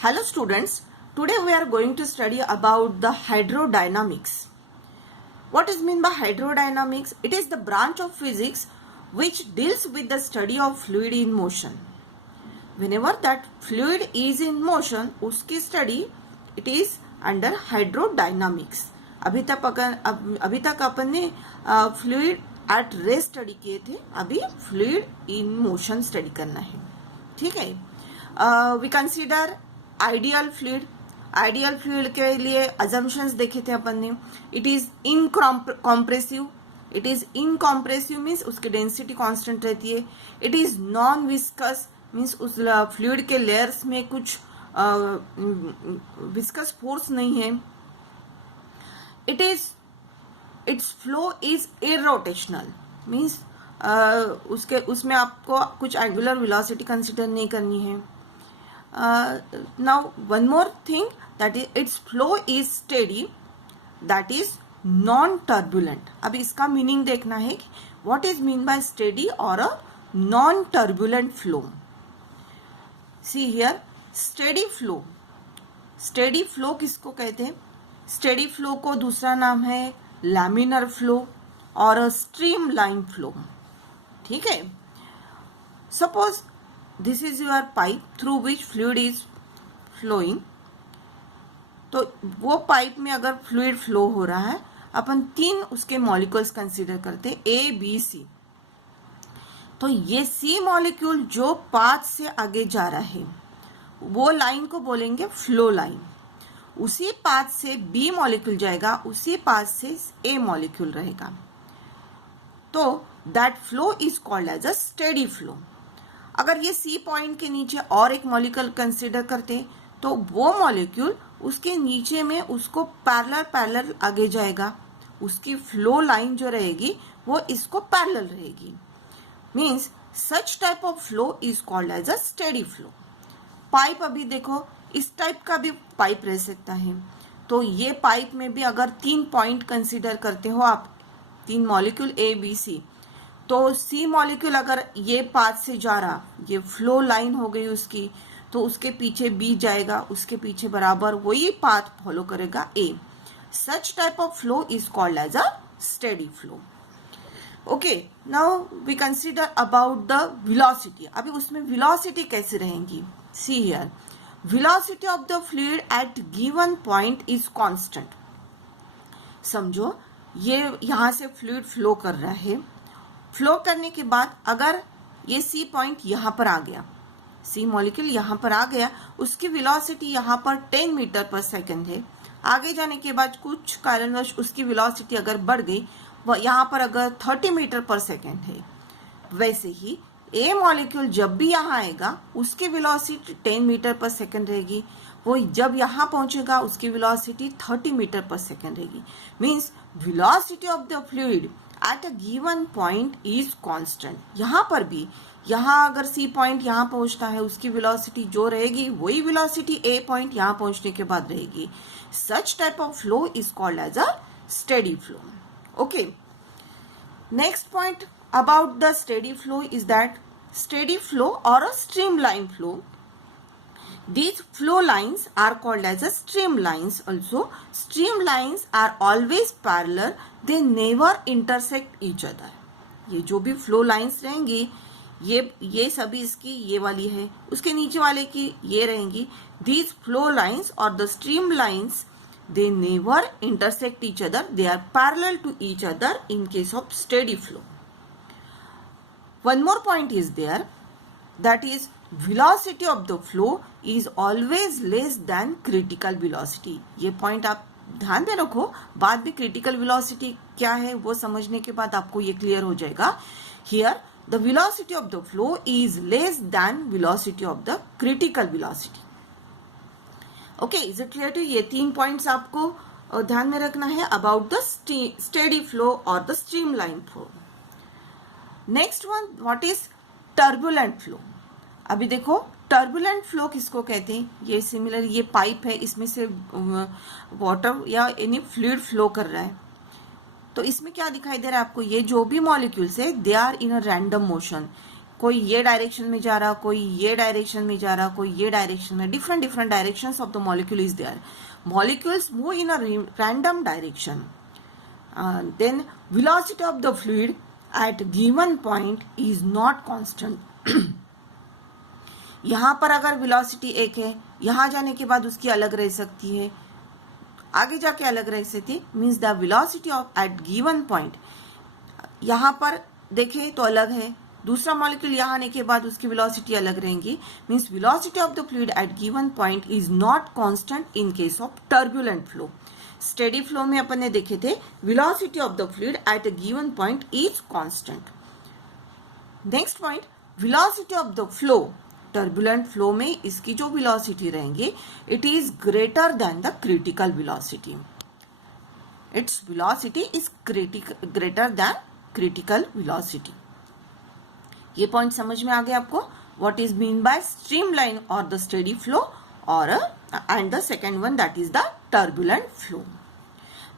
Hello students, today we are going to study about the hydrodynamics. What is meant by hydrodynamics? It is the branch of physics which deals with the study of fluid in motion. Whenever that fluid is in motion, उसकी study it is under hydrodynamics. अभी तक अपन ने fluid at rest study किए थे, अभी fluid in motion study करना है. ठीक है? We consider आइडियल फ्लूइड के लिए अजम्पशंस देखे थे अपन ने. इट इज इनकॉम्प्रेसिव मीन्स उसकी डेंसिटी कांस्टेंट रहती है. It is non viscous means उस फ्लूइड के लेयर्स में कुछ विस्कस फोर्स नहीं है. It's flow is irrotational means उसमें आपको कुछ एंगुलर वेलोसिटी कंसिडर नहीं करनी है. Now one more thing, that is its flow is steady, that is non-turbulent. अभी इसका मीनिंग देखना है कि what is mean by steady or a non-turbulent flow. See here, steady flow. Steady flow किसको कहते हैं? Steady flow को दूसरा नाम है laminar flow और a streamline flow. ठीक है? Suppose this is your pipe through which fluid is flowing. तो वो पाइप में अगर फ्लूइड फ्लो हो रहा है, अपन 3 उसके मॉलिक्यूल्स कंसीडर करते A, B, C. तो ये C मॉलिक्यूल जो पाथ से आगे जा रहा है वो लाइन को बोलेंगे फ्लो लाइन. उसी पाथ से B मॉलिक्यूल जाएगा, उसी पाथ से A मॉलिक्यूल रहेगा. तो that flow is called as a steady flow. अगर ये C पॉइंट के नीचे और एक मॉलिक्यूल कंसीडर करते तो वो मॉलिक्यूल उसके नीचे में उसको पैरेलल आगे जाएगा. उसकी फ्लो लाइन जो रहेगी वो इसको पैरेलल रहेगी. Means such type of flow is called as a steady flow. Pipe अभी देखो, इस टाइप का भी पाइप रह सकता है. तो ये पाइप में भी अगर 3 पॉइंट कंसीडर करते हो आप, 3 मॉलिक्यूल A, B, C, तो C मॉलिक्यूल अगर ये पाथ से जा रहा, ये फ्लो लाइन हो गई उसकी, तो उसके पीछे B जाएगा, उसके पीछे बराबर वही पाथ फॉलो करेगा A. Such type of flow is called as a steady flow. Okay, now we consider about the velocity. अभी उसमें वेलोसिटी कैसे रहेंगी? See here, velocity of the fluid at given point is constant. समझो ये यहां से fluid flow कर रहा है. फ्लो करने के बाद अगर ये C पॉइंट यहाँ पर आ गया, C मॉलिक्यूल यहाँ पर आ गया, उसकी वेलोसिटी यहाँ पर 10 मीटर पर सेकंड है. आगे जाने के बाद कुछ कारणवश उसकी वेलोसिटी अगर बढ़ गई, वह यहाँ पर अगर 30 मीटर पर सेकंड है. वैसे ही A मॉलिक्यूल जब भी यहाँ आएगा उसकी वेलोसिटी 10 मीटर पर सेकंड रहेगी. वो जब यहाँ पहुंचेगा उसकी वेलोसिटी 30 मीटर पर सेकंड रहेगी. Means velocity of the fluid at a given point is constant. यहाँ पर भी, यहाँ अगर C पॉइंट यहाँ पहुंचता है, उसकी वेलोसिटी जो रहेगी वही वेलोसिटी A पॉइंट यहाँ पहुंचने के बाद रहेगी. Such type of flow is called as a steady flow. Okay, next point about the steady flow is that steady flow or a streamline flow. These flow lines are called as a streamlines also. Streamlines are always parallel. They never intersect each other. ये जो भी flow lines रहेंगी, ये सभी इसकी ये वाली है, उसके नीचे वाले की ये रहेंगी. These flow lines or the streamlines, they never intersect each other. They are parallel to each other in case of steady flow. One more point is there, that is velocity of the flow is always less than critical velocity. ये point आप ध्यान में रखो, बाद में critical velocity क्या है वो समझने के बाद आपको ये क्लियर हो जाएगा. Here the velocity of the flow is less than velocity of the critical velocity. Okay, is it clear to? ये 3 पॉइंट्स आपको ध्यान में रखना है अबाउट द स्टेडी फ्लो और the streamline flow. Next one, what is turbulent flow. अभी देखो turbulent flow किसको कहते हैं? ये सिमिलर, ये पाइप है, इसमें से वाटर या एनी फ्लूइड फ्लो कर रहा है. तो इसमें क्या दिखाई दे रहा है आपको? ये जो भी मॉलिक्यूल्स है they are in a random motion. कोई ये डायरेक्शन में जा रहा, कोई ये डायरेक्शन में जा रहा, कोई ये डायरेक्शन में, different different directions of the molecule is there. Molecules move in a random direction. Then velocity of the fluid at given point is not constant. यहाँ पर अगर वेलोसिटी एक है, यहाँ जाने के बाद उसकी अलग रह सकती है, आगे जाके अलग रह सकती, means the velocity of at given point, यहाँ पर देखें तो अलग है, दूसरा मॉलिक्यूल यहाँ आने के बाद उसकी वेलोसिटी अलग रहेंगी. Means velocity of the fluid at given point is not constant in case of turbulent flow. Steady flow में अपन ने देखे थे velocity of the fluid at a given point is constant. Next point, velocity of the flow. Turbulent flow में इसकी जो velocity रहेंगी, it is greater than the critical velocity. Its velocity is greater than critical velocity. ये point समझ में आ गया आपको. What is mean by streamline और द स्टेडी फ्लो और and the second one that is the turbulent flow.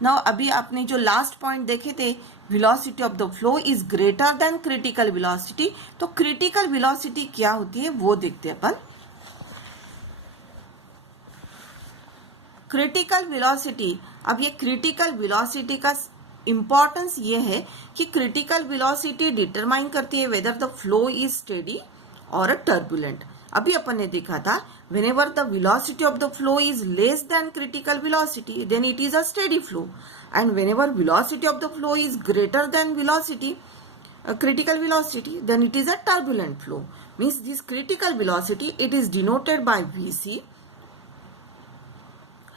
Now अभी आपने जो लास्ट पॉइंट देखे थे, velocity of the flow is greater than critical velocity. तो क्रिटिकल वेलोसिटी क्या होती है वो देखते हैं अपन. क्रिटिकल वेलोसिटी, अब ये क्रिटिकल वेलोसिटी का इंपॉर्टेंस ये है कि क्रिटिकल वेलोसिटी डिटरमाइन करती है whether the flow is steady और टर्बुलेंट. अभी अपन ने देखा था whenever the velocity of the flow is less than critical velocity then it is a steady flow, and whenever velocity of the flow is greater than critical velocity then it is a turbulent flow. Means this critical velocity, it is denoted by Vc,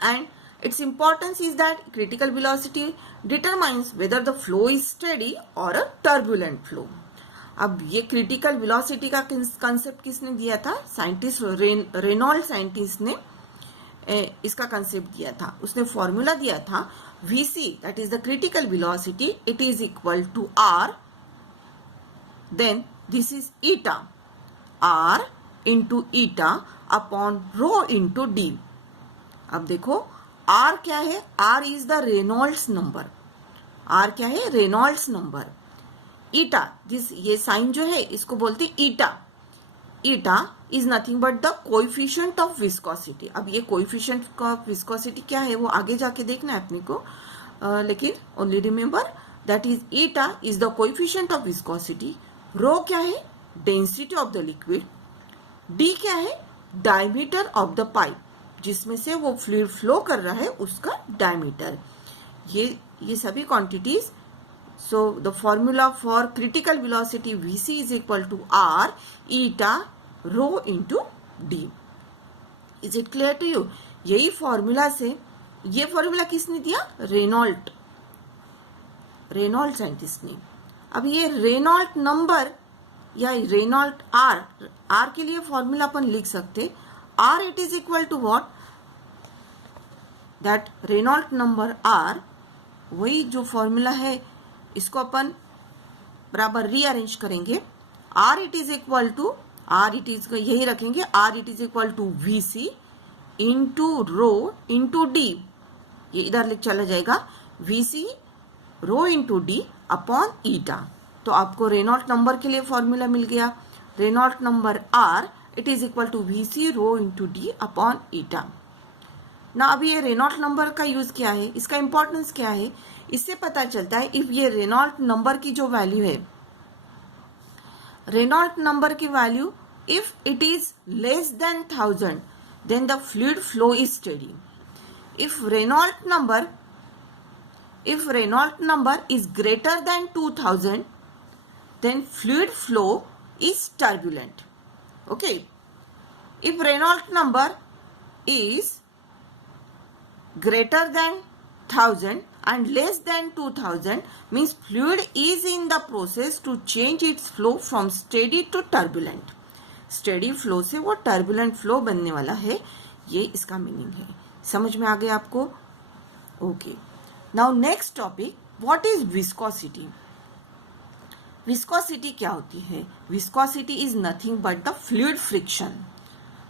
and its importance is that critical velocity determines whether the flow is steady or a turbulent flow. अब ये critical velocity का concept किसने दिया था? Scientist Reynold scientist ने इसका concept दिया था. उसने फॉर्मूला दिया था Vc, that is the critical velocity, it is equal to R, then this is eta, R into eta upon rho into D. अब देखो R क्या है? R is the Reynolds number. R क्या है? Reynolds number. ईटा, दिस ये sign जो है इसको बोलते हैं eta. Eta is nothing but the coefficient of viscosity. अब ये कोएफिशिएंट ऑफ विस्कोसिटी क्या है वो आगे जाके देखना है अपने को, लेकिन only remember that is eta is the coefficient of viscosity. Rho क्या है? Density of the liquid. D क्या है? डायमीटर ऑफ द पाइप, जिसमें से वो फ्लूइड फ्लो कर रहा है उसका डायमीटर. ये सभी quantities. So the formula for critical velocity Vc is equal to R eta rho into d. Is it clear to you? यही फॉर्मूला से, ये फॉर्मूला किसने दिया? रेनॉल्ड साइंटिस्ट ने. अब ये रेनॉल्ड नंबर या रेनॉल्ड आर के लिए फॉर्मूला अपन लिख सकते. R it is equal to what? That Reynold number R, वही जो फॉर्मूला है इसको अपन बराबर रीअरेंज करेंगे. R it is equal to, R it is यही रखेंगे, R it is equal to Vc into rho into D. ये इधर चला जाएगा, Vc rho into D upon eta. तो आपको रेनॉल्ड नंबर के लिए फॉर्मूला मिल गया. Reynold number R it is equal to Vc rho into D upon eta. ना अभी ये रेनॉल्ड नंबर का यूज क्या है, इसका इंपॉर्टेंस क्या है, इससे पता चलता है इफ ये रेनॉल्ड नंबर की जो वैल्यू है, रेनॉल्ड नंबर की value if it is less than 1000 then the fluid flow is steady. If Reynold number is greater than 2000 then fluid flow is turbulent. Okay, if Reynold number is greater than 1000 and less than 2000 means fluid is in the process to change its flow from steady to turbulent. steady flow से वो turbulent flow बनने वाला है, ये इसका meaning है. समझ में आ गया आपको? Okay, now next topic, what is viscosity. Viscosity क्या होती है? Viscosity is nothing but the fluid friction.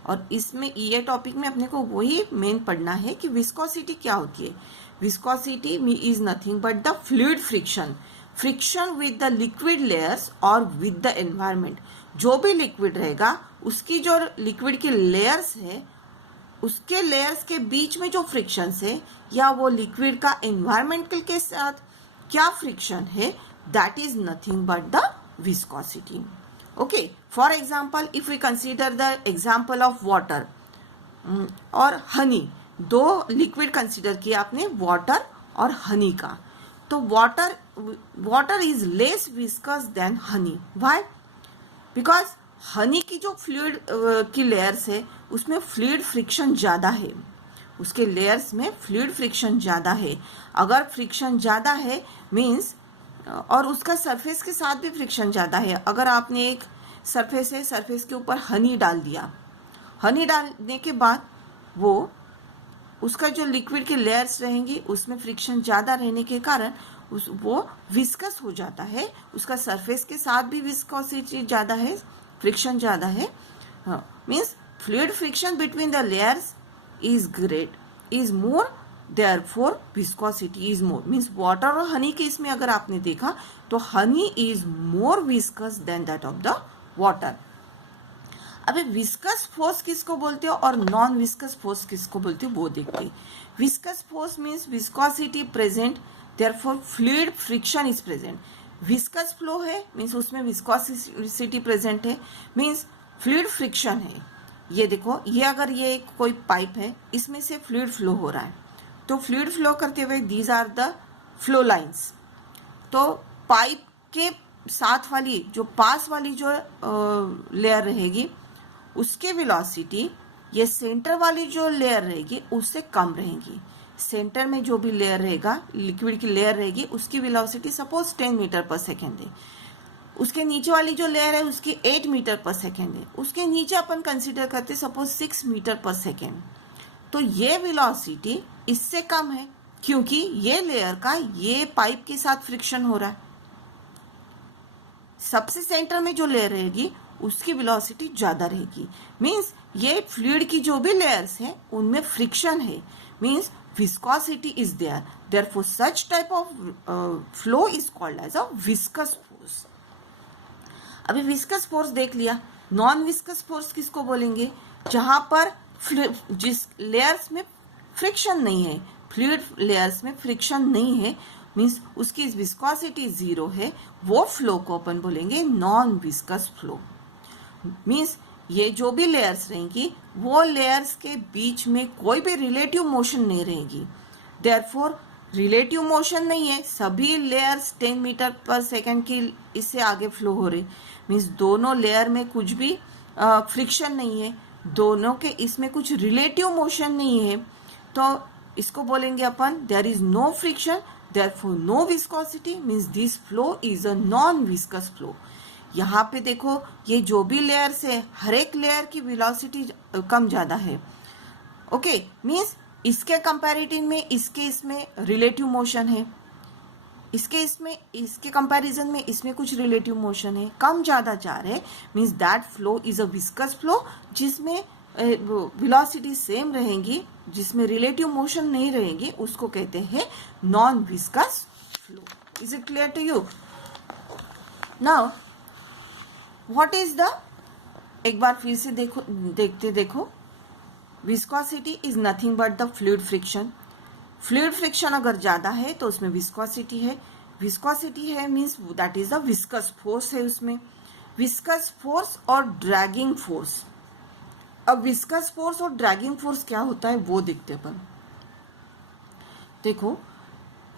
और इसमें ये टॉपिक में अपने को वही मेन पढ़ना है कि विस्कोसिटी क्या होती है. Viscosity is nothing but the fluid friction with the liquid layers और विद द एनवायरमेंट. जो भी लिक्विड रहेगा उसकी जो लिक्विड की लेयर्स है उसके लेयर्स के बीच में जो फ्रिक्शन है या वो लिक्विड का एनवायरमेंटल के साथ क्या फ्रिक्शन है, that is nothing but the viscosity. Okay, for example if we consider the example of water और हनी, दो लिक्विड कंसिडर किया आपने, वाटर और हनी का. तो water is less viscous than honey. Why? Because honey की जो फ्लूइड की लेयर्स है उसमें फ्लूइड फ्रिक्शन ज़्यादा है, उसके लेयर्स में फ्लूइड फ्रिक्शन ज़्यादा है. अगर फ्रिक्शन ज़्यादा है मीन्स, और उसका सरफेस के साथ भी फ्रिक्शन ज़्यादा है. अगर आपने एक सरफेस है, सरफेस के ऊपर हनी डाल दिया, हनी डालने के बाद वो उसका जो लिक्विड के लेयर्स रहेंगी उसमें फ्रिक्शन ज़्यादा रहने के कारण वो विस्कस हो जाता है. उसका सरफेस के साथ भी विस्कोसिटी ज़्यादा है, फ्रिक्शन ज़्यादा है. Means fluid friction between the layers is great, is more, therefore viscosity is more. Means water और हनी के इसमें अगर आपने देखा तो honey is more viscous than that of the water. अभी विस्कस फोर्स किसको बोलते हो और नॉन विस्कस फोर्स किसको बोलते हो वो देखते हैं. Viscous force means viscosity present, therefore fluid friction is present. Viscous flow है मीन्स उसमें विस्कोसिटी प्रेजेंट है, मीन्स फ्लूइड फ्रिक्शन है. ये देखो, ये अगर ये कोई पाइप है, इसमें से फ्लूइड फ्लो हो रहा है, तो फ्लूइड फ्लो करते हुए these are the flow lines. तो पाइप के साथ वाली जो पास वाली जो लेयर रहेगी उसकी वेलोसिटी ये सेंटर वाली जो लेयर रहेगी उससे कम रहेगी. सेंटर में जो भी लेयर रहेगा, लिक्विड की लेयर रहेगी, उसकी velocity suppose 10 metre per second है. उसके नीचे वाली जो लेयर है उसकी 8 मीटर पर सेकेंड है. उसके नीचे अपन कंसिडर करते सपोज 6 मीटर पर सेकेंड. तो ये वेलोसिटी इससे कम है क्योंकि ये लेयर का ये पाइप के साथ फ्रिक्शन हो रहा है. सबसे सेंटर में जो लेयर रहेगी उसकी वेलोसिटी ज़्यादा रहेगी. मीन्स ये फ्लूइड की जो भी लेयर्स हैं उनमें फ्रिक्शन है, means viscosity is there, therefore such type of flow is called as a viscous force. अभी विस्कस फोर्स देख लिया. नॉन विस्कस फोर्स किसको बोलेंगे? जहां पर जिस लेयर्स में फ्रिक्शन नहीं है, फ्लूइड लेयर्स में फ्रिक्शन नहीं है, मीन्स उसकी विस्कोसिटी जीरो है, वो फ्लो को अपन बोलेंगे नॉन विस्कस फ्लो. मीन्स ये जो भी लेयर्स रहेंगी वो लेयर्स के बीच में कोई भी रिलेटिव मोशन नहीं रहेगी. देयरफॉर रिलेटिव मोशन नहीं है, सभी लेयर्स 10 मीटर पर सेकेंड की इससे आगे फ्लो हो रहे. मीन्स दोनों लेयर में कुछ भी फ्रिक्शन नहीं है, दोनों के इसमें कुछ रिलेटिव मोशन नहीं है, तो इसको बोलेंगे अपन there is no friction, therefore no viscosity, means this flow is a non viscous flow. यहाँ पे देखो, ये जो भी लेयर्स है हर एक लेयर की वेलोसिटी कम ज़्यादा है. ओके, मीन्स इसके कंपैरिजन में इसमें रिलेटिव मोशन है, इसके कंपैरिजन में इसमें कुछ रिलेटिव मोशन है, कम ज़्यादा जा रहे, means that flow is a viscous flow, जिसमें वेलोसिटी सेम रहेंगी, जिसमें रिलेटिव मोशन नहीं रहेंगी, उसको कहते हैं non viscous flow. Is it clear to you? Now what is the, एक बार फिर से देखो, viscosity is nothing but the fluid friction. Fluid friction अगर ज़्यादा है तो उसमें विस्कोसिटी है. विस्कोसिटी है means that is the viscous force है उसमें. विस्कस फोर्स और ड्रैगिंग फोर्स. अब विस्कस फोर्स और ड्रैगिंग फोर्स क्या होता है वो देखते अपन. देखो,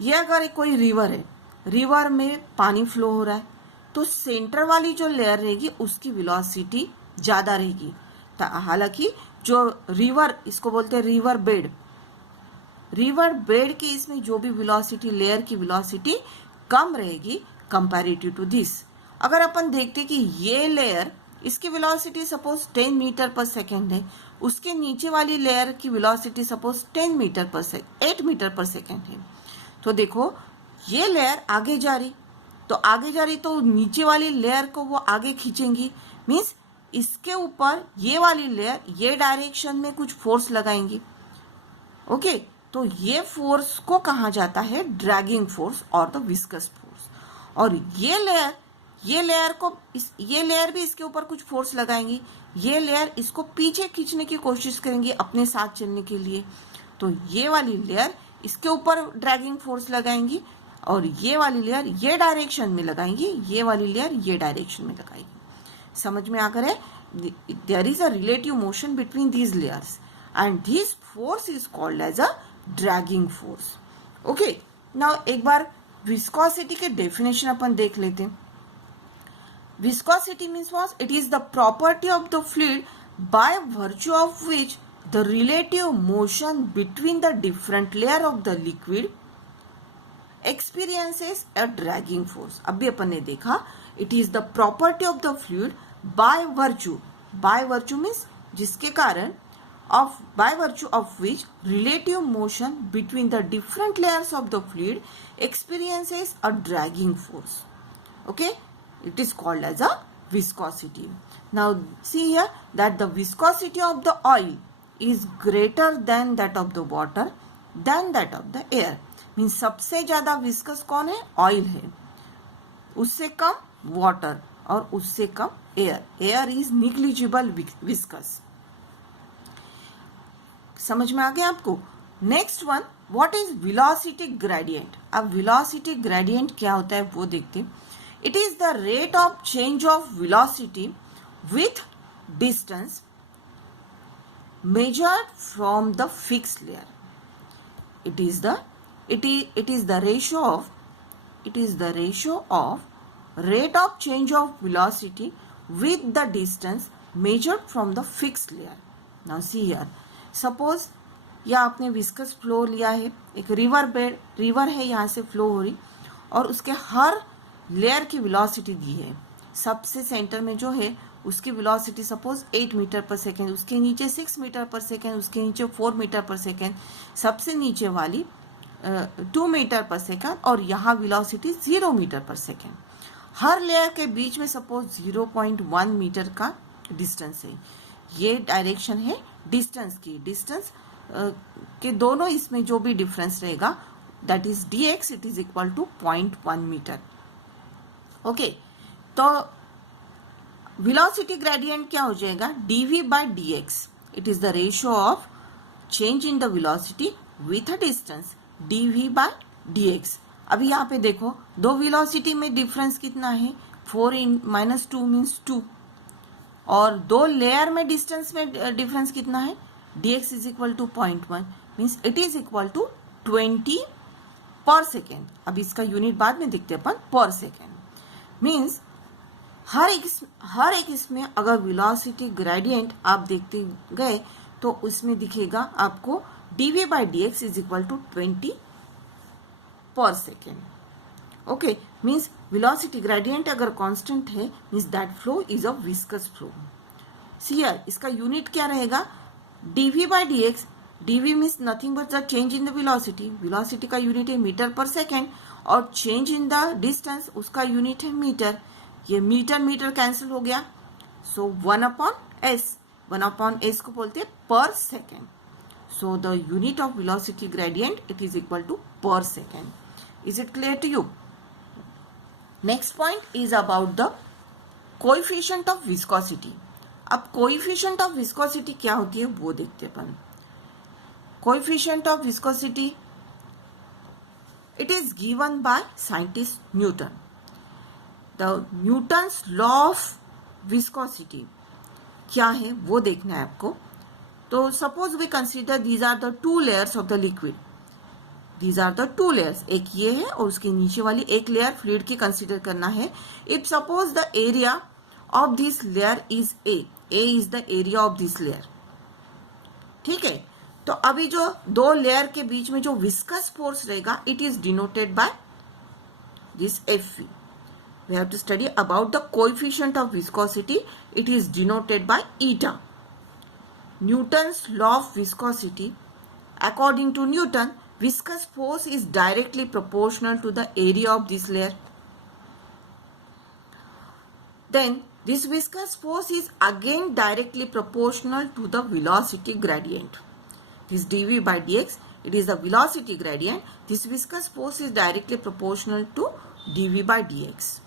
ये अगर कोई रिवर है, रिवर में पानी फ्लो हो रहा है, तो सेंटर वाली जो लेयर रहेगी उसकी वेलोसिटी ज़्यादा रहेगी. हालांकि जो रिवर, इसको बोलते हैं रिवर बेड, रिवर बेड के इसमें जो भी वेलोसिटी, लेयर की वेलोसिटी कम रहेगी कंपैरेटिव टू दिस. अगर अपन देखते कि ये लेयर, इसकी velocity suppose 10 metre per second है, उसके नीचे वाली लेयर की velocity suppose 8 metre per second है, तो देखो ये लेयर आगे जा रही, तो नीचे वाली लेयर को वो आगे खींचेंगी. मीन्स इसके ऊपर ये वाली लेयर ये डायरेक्शन में कुछ फोर्स लगाएंगी. ओके, तो ये फोर्स को कहा जाता है ड्रैगिंग फोर्स और द विस्कस फोर्स. और ये लेयर ये लेयर भी इसके ऊपर कुछ फोर्स लगाएंगी, ये लेयर इसको पीछे खींचने की कोशिश करेंगी अपने साथ चलने के लिए, तो ये वाली लेयर इसके ऊपर ड्रैगिंग फोर्स लगाएंगी और ये वाली लेयर ये डायरेक्शन में लगाएंगी, ये वाली लेयर ये डायरेक्शन में लगाएंगी। समझ में आकर है, there is a relative motion between these layers and this force is called as a dragging force. Okay, now एक बार विस्कोसिटी के डेफिनेशन अपन देख लेते हैं। Viscosity means what? It is the property of the fluid by virtue of which the relative motion between the different layer of the liquid experiences a dragging force. अभी अपन ने देखा it is the property of the fluid by virtue means जिसके कारण by virtue of which relative motion between the different layers of the fluid experiences a dragging force. Okay, it is called as a viscosity. Now see here that the viscosity of the oil is greater than that of the water than that of the air. Means सबसे ज्यादा viscous कौन है? Oil है, उससे कम water और उससे कम air. Air is negligible viscous. समझ में आ गया आपको? Next one, what is velocity gradient. अब वेलोसिटी ग्रेडियंट क्या होता है वो देखते हैं. It is the rate of change of velocity with distance measured from the fixed layer. It is the ratio of rate of change of velocity with the distance measured from the fixed layer. Now see here, suppose या आपने viscous flow लिया है, एक river है, यहाँ से flow हो रही और उसके हर लेयर की वेलोसिटी दी है. सबसे सेंटर में जो है उसकी velocity suppose 8 metre per second, उसके नीचे 6 मीटर पर सेकेंड, उसके नीचे 4 मीटर पर सेकेंड, सबसे नीचे वाली 2 मीटर पर सेकेंड और यहाँ वेलोसिटी 0 मीटर पर सेकेंड. हर लेयर के बीच में सपोज 0.1 मीटर का डिस्टेंस है. ये डायरेक्शन है डिस्टेंस की. डिस्टेंस के दोनों इसमें जो भी डिफरेंस रहेगा that is dx, it is equal to 0.1 metre. Okay, तो velocity gradient क्या हो जाएगा? dv by dx. It is the ratio of change in the velocity with a distance dv by dx. अभी यहाँ पे देखो दो velocity में difference कितना है? 4 in minus 2 means 2. और दो layer में distance में difference कितना है? dx is equal to 0.1 means it is equal to 20 per second. अभी इसका यूनिट बाद में देखते हैं अपन. पर सेकेंड मीन्स हर एक इसमें अगर वेलोसिटी ग्रेडियंट आप देखते गए तो उसमें दिखेगा आपको dv by dx is equal to 20 per second. Okay, means velocity gradient अगर कांस्टेंट है means that flow is a viscous flow. See here, इसका यूनिट क्या रहेगा? dv by dx. dv means nothing but the change in the velocity. Velocity का unit है metre per second और change in the distance उसका unit है metre. ये metre cancel हो गया. सो 1/s को बोलते हैं per second. So the unit of velocity gradient it is equal to per second. Is it clear to you? Next point is about the coefficient of viscosity. अब coefficient of viscosity क्या होती है वो देखते अपन. Coefficient of viscosity it is given by scientist Newton. The Newton's law of viscosity क्या है वो देखना है आपको. तो suppose we consider these are the two layers of the liquid. These are the two layers. एक ये है और उसके नीचे वाली एक लेयर फ्लूइड की कंसिडर करना है. If suppose the area of this layer is a is the area of this layer. ठीक है, तो अभी जो दो लेयर के बीच में जो विस्कस फोर्स रहेगा it is denoted by this Fv. We have to study about the coefficient of viscosity. It is denoted by eta. Newton's law of viscosity. According to Newton, viscous force is directly proportional to the area of this layer. Then this viscous force is again directly proportional to the velocity gradient. This dv by dx, it is the velocity gradient. This viscous force is directly proportional to dv by dx.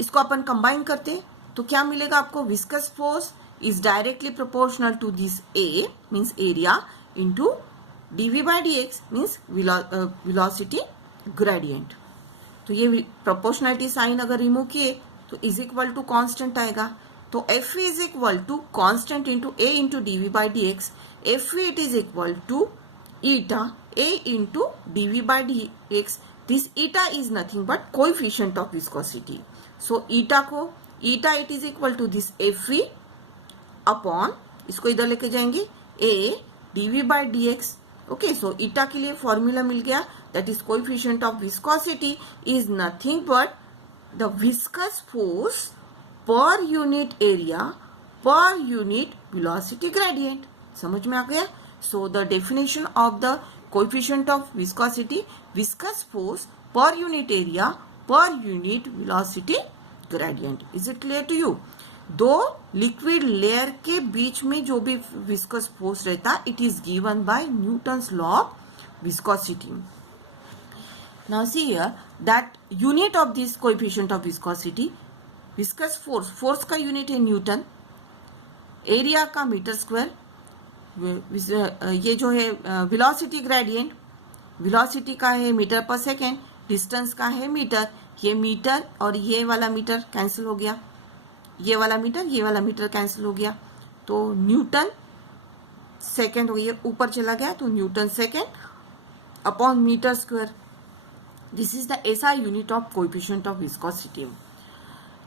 इसको अपन combine करते तो क्या मिलेगा आपको, viscous force is directly proportional to this A means area into dv by dx means velocity gradient. तो ये proportionality sign अगर remove किए तो इज इक्वल टू कांस्टेंट आएगा। तो F is equal to constant into A into DV by D X, F it is equal to eta A into DV by D X. This eta is nothing but coefficient of viscosity. So eta को, eta it is equal to this F E upon, इसको इधर लेके जाएंगे, A DV by D X. Okay, so eta के लिए formula मिल गया, that is coefficient of viscosity is nothing but the viscous force per unit area per unit velocity gradient. समझ में आ गया? So the definition of the coefficient of viscosity, viscous force per unit area per unit velocity gradient. Is it clear to you? दो liquid layer के बीच में जो भी विस्कस फोर्स रहता है, it is given by Newton's law of viscosity. Now see here that unit of this coefficient of viscosity, viscous force, force का यूनिट है न्यूटन, एरिया का मीटर स्क्वायर, ये जो है वेलोसिटी ग्रेडियंट, वेलोसिटी का है मीटर पर सेकेंड, डिस्टेंस का है मीटर। ये मीटर और ये वाला मीटर कैंसिल हो गया, ये वाला मीटर कैंसिल हो गया, तो न्यूटन सेकेंड हो गया, ऊपर चला गया तो newton second upon metre square. This is the SI unit of coefficient of viscosity.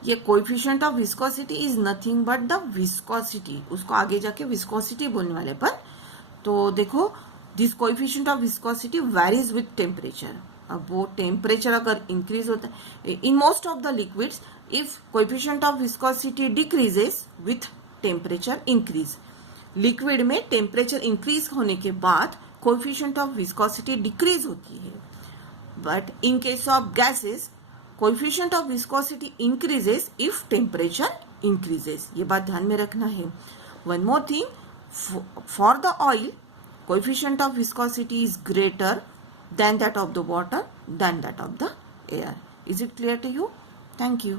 ये coefficient of viscosity is nothing but the viscosity, उसको आगे जाके विस्कोसिटी बोलने वाले पर। तो देखो, this coefficient of viscosity varies with temperature. अब वो टेम्परेचर अगर इंक्रीज होता है in most of the liquids, if coefficient of viscosity decreases with temperature increase, liquid में टेम्परेचर इंक्रीज होने के बाद कोएफिशिएंट ऑफ विस्कोसिटी डिक्रीज होती है। But in case of gases, coefficient of viscosity increases if temperature increases. ये बात ध्यान में रखना है। One more thing, for the oil coefficient of viscosity is greater than that of the water, than that of the air. Is it clear to you? Thank you.